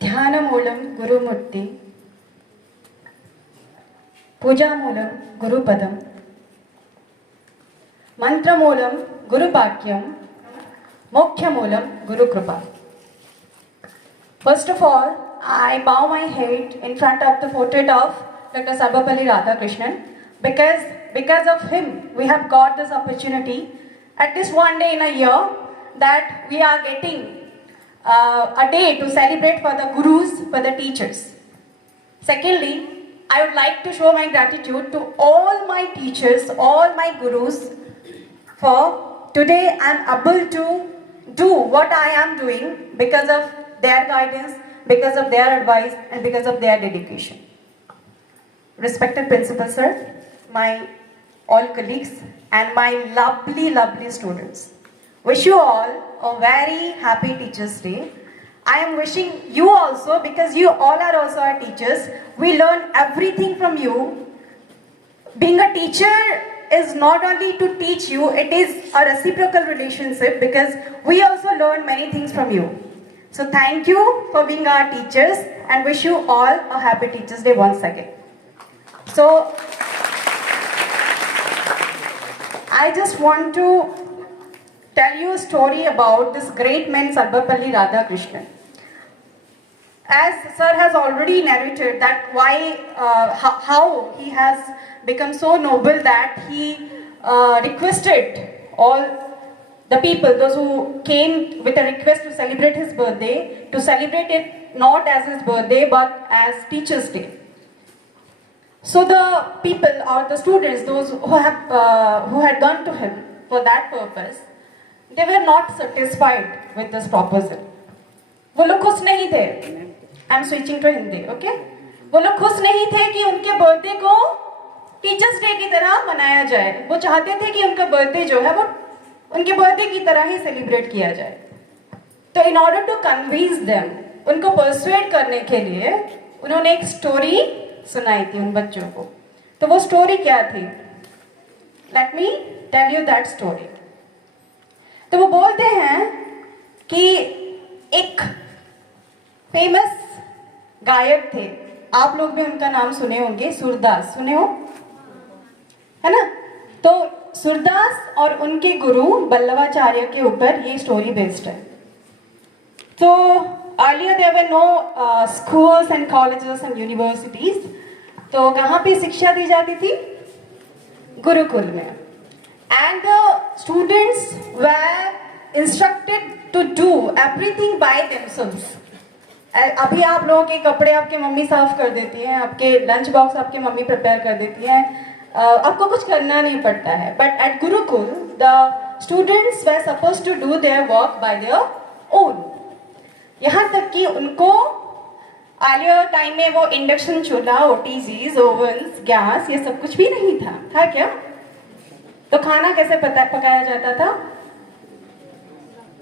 ध्यानमूलं Gurumurthy, पूजामूलं गुरुपदं, मंत्रमूलं गुरुवाक्यं, मोक्षमूलं Gurukripa. First of all, I bow my head in front of the portrait of Dr. Sarvepalli Radhakrishnan because of him we have got this opportunity at this one day in a year that we are getting a day to celebrate for the gurus, for the teachers. Secondly, I would like to show my gratitude to all my teachers, all my gurus, for today I am able to do what I am doing because of their guidance, because of their advice, and because of their dedication. Respected Principal Sir, my all colleagues, and my lovely students. Wish you all a very happy Teachers' Day. I am wishing you also, because you all are also our teachers. We learn everything from you. Being a teacher is not only to teach you, it is a reciprocal relationship because we also learn many things from you. So thank you for being our teachers and wish you all a happy Teachers' Day once again. So I just want to tell you a story about this great man Sarvepalli Radhakrishnan. As sir has already narrated that why, how he has become so noble that he requested all the people, those who came with a request to celebrate his birthday, to celebrate it not as his birthday but as Teachers' Day. So the people or the students, those who had gone to him for that purpose, they were not satisfied with this proposal. वो लोग खुश नहीं थे. I am switching to Hindi, okay? वो लोग खुश नहीं थे कि उनके बर्थडे को टीचर्स डे की तरह मनाया जाए. वो चाहते थे कि उनका बर्थडे जो है वो उनके बर्थडे की तरह ही सेलिब्रेट किया जाए. तो in order to convince them, उनको परसुएड करने के लिए उन्होंने एक स्टोरी सुनाई थी उन बच्चों को. तो वो स्टोरी क्या थी? Let me tell you that story. तो वो बोलते हैं कि एक फेमस गायक थे, आप लोग भी उनका नाम सुने होंगे, सूरदास. सुने हो, है ना? तो सूरदास और उनके गुरु बल्लवाचार्य के ऊपर ये स्टोरी बेस्ड है. तो earlier there were no schools and colleges and universities. तो कहाँ पे शिक्षा दी जाती थी? गुरुकुल में. And the students were instructed to do everything by themselves. अभी आप लोगों के कपड़े आपके मम्मी साफ कर देती हैं, आपके लंच बॉक्स आपके मम्मी प्रिपेयर कर देती हैं, आपको कुछ करना नहीं पड़ता है. But at Gurukul the students were suppose to do their work by their own. यहाँ तक कि उनको अर्लियर टाइम में वो इंडक्शन चूल्हा, ओटीजीज, ओवन्स, गैस, ये सब कुछ भी नहीं था. था क्या? तो खाना कैसे पकाया जाता था?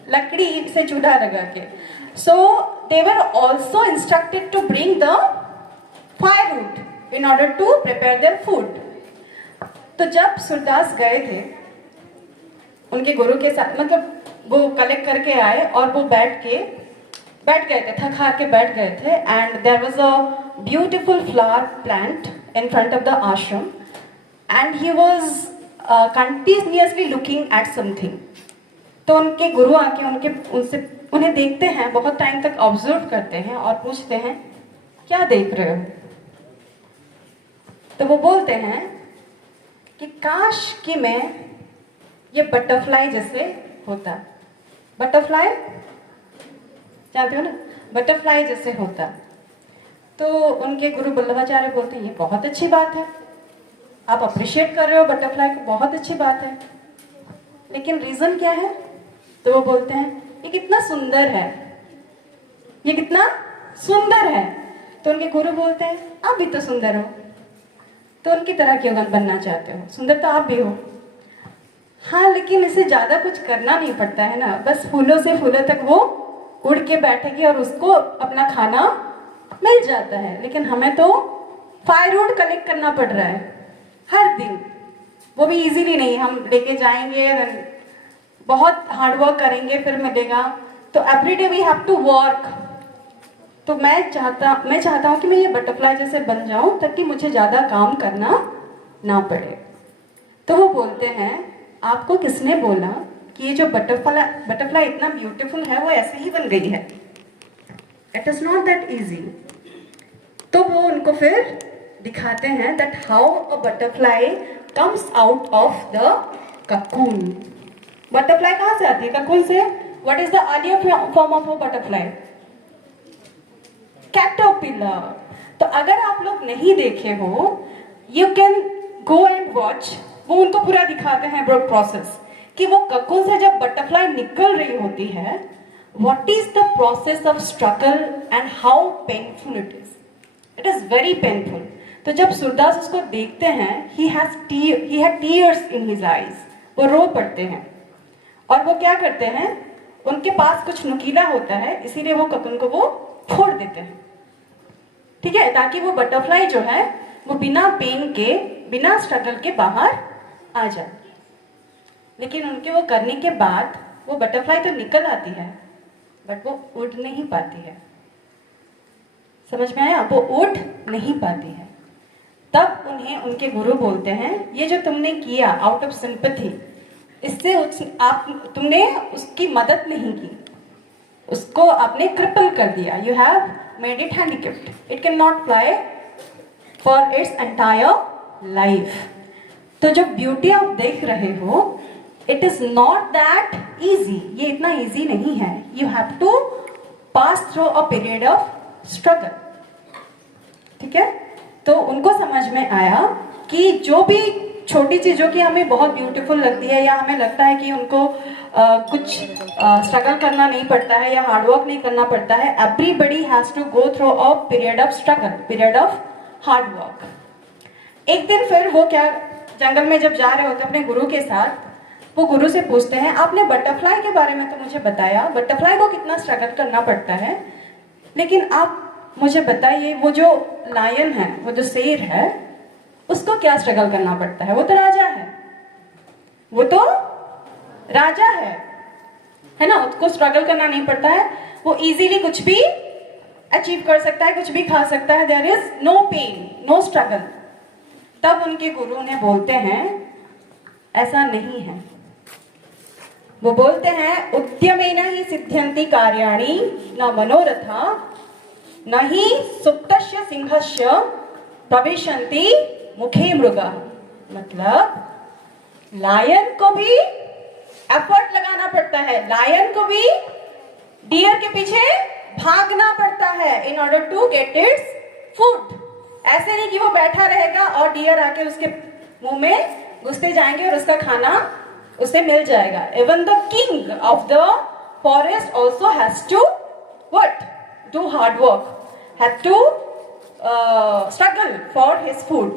लकड़ी से चूल्हा लगा के. So they were also instructed to bring the firewood in order to prepare their food. तो जब सूरदास गए थे उनके गुरु के साथ, मतलब वो कलेक्ट करके आए और वो बैठ गए थे, थक के बैठ गए थे. And there was a beautiful flower plant in front of the ashram and he was continuously looking at something. तो उनके गुरु आके उन्हें देखते हैं, बहुत टाइम तक ऑब्जर्व करते हैं और पूछते हैं क्या देख रहे हो? तो वो बोलते हैं कि काश कि मैं ये बटरफ्लाई जैसे होता. बटरफ्लाई जानते हो ना? बटरफ्लाई जैसे होता. तो उनके गुरु बल्लवाचार्य बोलते हैं ये बहुत अच्छी बात है, आप अप्रिशिएट कर रहे हो बटरफ्लाई को, बहुत अच्छी बात है, लेकिन रीजन क्या है? तो वो बोलते हैं ये कितना सुंदर है, ये कितना सुंदर है. तो उनके गुरु बोलते हैं आप भी तो सुंदर हो, तो उनकी तरह क्यों बनना चाहते हो? सुंदर तो आप भी हो. हाँ, लेकिन इसे ज्यादा कुछ करना नहीं पड़ता है ना, बस फूलों से फूलों तक वो उड़ के बैठेगी और उसको अपना खाना मिल जाता है. लेकिन हमें तो फायरवुड कलेक्ट करना पड़ रहा है हर दिन, वो भी इजीली नहीं. हम लेके जाएंगे, बहुत हार्ड वर्क करेंगे, फिर मिलेगा. तो every day we have to work तो मैं चाहता हूँ कि मैं ये बटरफ्लाई जैसे बन जाऊँ ताकि मुझे ज़्यादा काम करना ना पड़े। तो वो बोलते हैं, आपको किसने बोला कि ये जो बटरफ्लाई इतना ब्यूटीफुल है वो ऐसे ही बन गई है? It is not that easy. तो वो उनको फिर दिखाते हैं that how a butterfly comes out of the cocoon. Butterfly कहाँ से आती है? ककून से। What is the earlier form of a butterfly? Caterpillar. तो अगर आप लोग नहीं देखे हो, you can go and watch. वो उनको पूरा दिखाते हैं प्रोसेस कि वो ककून से जब बटरफ्लाई निकल रही होती है, what is the process of struggle and how painful it is. It is very painful. तो जब सूरदास उसको देखते हैं, he had tears in his eyes, वो रो पड़ते हैं। और वो क्या करते हैं, उनके पास कुछ नुकीला होता है, इसीलिए वो ककून को वो फोड़ देते हैं, ठीक है, ताकि वो बटरफ्लाई जो है वो बिना पेन के, बिना स्ट्रगल के बाहर आ जाए। लेकिन उनके वो करने के बाद वो बटरफ्लाई तो निकल आती है, बट वो उड़ नहीं पाती है। समझ में आया? वो उड़ नहीं पाती है। तब उन्हें उनके गुरु बोलते हैं, ये जो तुमने किया आउट ऑफ सिंपैथी, इससे तुमने उसकी मदद नहीं की, उसको आपने क्रिपल कर दिया। You have made it handicapped, it can not fly for its entire life. तो जो ब्यूटी आप देख रहे हो, it is not that easy, ये इतना इजी नहीं है। You have to pass through a period of struggle, ठीक है। तो उनको समझ में आया कि जो भी छोटी चीज़ों की हमें बहुत ब्यूटीफुल लगती है, या हमें लगता है कि उनको कुछ स्ट्रगल करना नहीं पड़ता है या हार्डवर्क नहीं करना पड़ता है, everybody has to go through a period of struggle, period of hard work. एक दिन फिर वो क्या, जंगल में जब जा रहे होते अपने गुरु के साथ, वो गुरु से पूछते हैं, आपने बटरफ्लाई के बारे में तो मुझे बताया, बटरफ्लाई को कितना स्ट्रगल करना पड़ता है, लेकिन आप मुझे बताइए वो जो लायन है, वो जो शेर है, उसको क्या स्ट्रगल करना पड़ता है? वो तो राजा है, वो तो राजा है ना, उसको स्ट्रगल करना नहीं पड़ता है, वो इजीली कुछ भी अचीव कर सकता है, कुछ भी खा सकता है, there is no pain, no struggle. तब उनके गुरु उन्हें बोलते हैं, ऐसा नहीं है। वो बोलते हैं, उद्यमेन ही सिद्ध्यन्ति कार्याणि न मनोरथा न ही सुप्तस्य सिंहस्य प्रविशन्ति मुखे मृगा। मतलब लायन को भी एफर्ट लगाना पड़ता है, लायन को भी डियर के पीछे भागना पड़ता है in order to get its food. ऐसे नहीं कि वो बैठा रहेगा और डियर आके उसके मुंह में घुसते जाएंगे और उसका खाना उसे मिल जाएगा। Even the king of the forest also has to what do hard work, have to struggle for his food.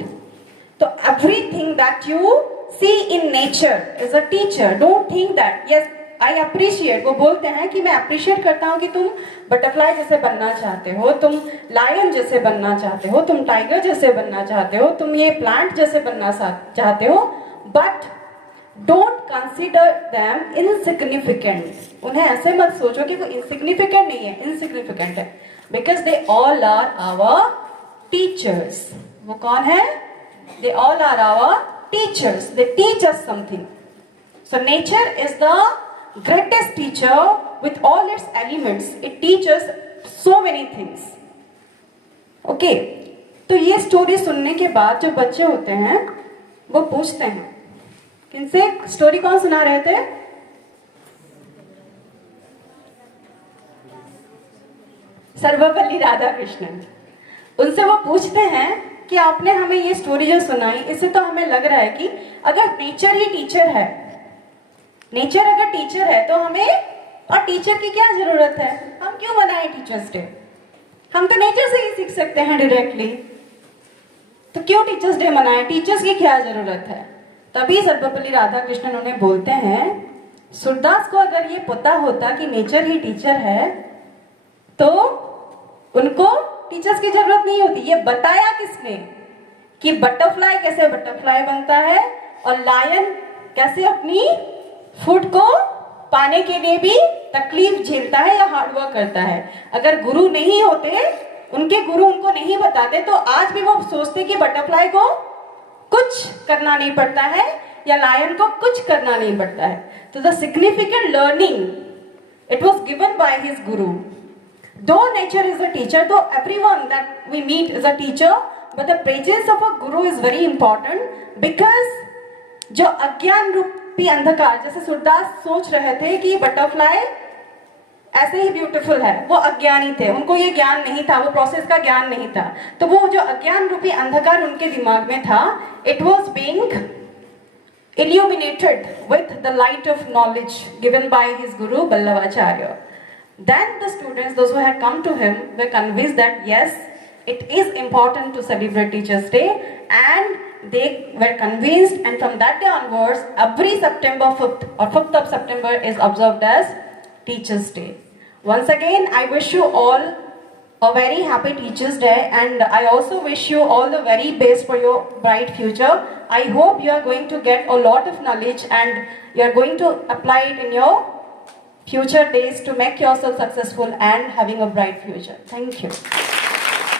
So everything that you see in nature is a teacher. Don't think that yes I appreciate. वो बोलते हैं कि मैं appreciate करता हूँ कि तुम butterfly जैसे बनना चाहते हो, तुम लायन जैसे बनना चाहते हो, तुम टाइगर जैसे बनना चाहते हो, तुम ये प्लांट जैसे बनना चाहते हो, but don't consider them insignificant. उन्हें ऐसे मत सोचो कि वो इनसिग्निफिकेंट नहीं है, इनसिग्निफिकेंट है, because they all are our teachers. वो कौन है? They all are our teachers, they teach us something. So nature is the greatest teacher with all its elements, it teachers so many things. Okay, तो ये story सुनने के बाद जो बच्चे होते हैं वो पूछते हैं, किनसे स्टोरी कौन सुना रहे थे? सर्वपल्ली राधाकृष्णन। उनसे वो पूछते हैं कि आपने हमें ये स्टोरी जो सुनाई, इससे तो हमें लग रहा है कि अगर नेचर ही टीचर है, नेचर अगर टीचर है तो हमें और टीचर की क्या जरूरत है? हम क्यों बनाए टीचर्स डे? हम तो नेचर से ही सीख सकते हैं डायरेक्टली, तो क्यों टीचर्स डे मनाए? टीचर्स की क्या जरूरत है? तभी सर्वपल्ली राधाकृष्णन उन्हें बोलते हैं, सूरदास को अगर ये पता होता कि नेचर ही टीचर है तो उनको टीचर्स की जरूरत नहीं होती। ये बताया किसने कि बटरफ्लाई कैसे बटरफ्लाई बनता है और लायन कैसे अपनी फूड को पाने के लिए भी तकलीफ झेलता है या हार्डवर्क करता है। अगर गुरु नहीं होते, उनके गुरु उनको नहीं बताते, तो आज भी वो सोचते कि बटरफ्लाई को कुछ करना नहीं पड़ता है या लायन को कुछ करना नहीं पड़ता है। तो the significant learning it was given by his Guru. Though nature is a teacher, though everyone that we meet is a teacher, but the presence of a guru is very important, because जो अज्ञान रूपी अंधकार, जैसे सूरदास सोच रहे थे कि butterfly ऐसे ही ब्यूटीफुल है, वो अज्ञानी थे, उनको ये ज्ञान नहीं था, वो प्रोसेस का ज्ञान नहीं था। तो वो जो अज्ञान रूपी अंधकार उनके दिमाग में था, it was being illuminated with the light of knowledge given by his guru Ballavacharya. Then the students, those who had come to him, were convinced that yes, it is important to celebrate Teachers' Day, and they were convinced, and from that day onwards, every September 5th or 5th of September is observed as Teachers' Day. Once again, I wish you all a very happy Teachers' Day, and I also wish you all the very best for your bright future. I hope you are going to get a lot of knowledge and you are going to apply it in your future days to make yourself successful and having a bright future. Thank you.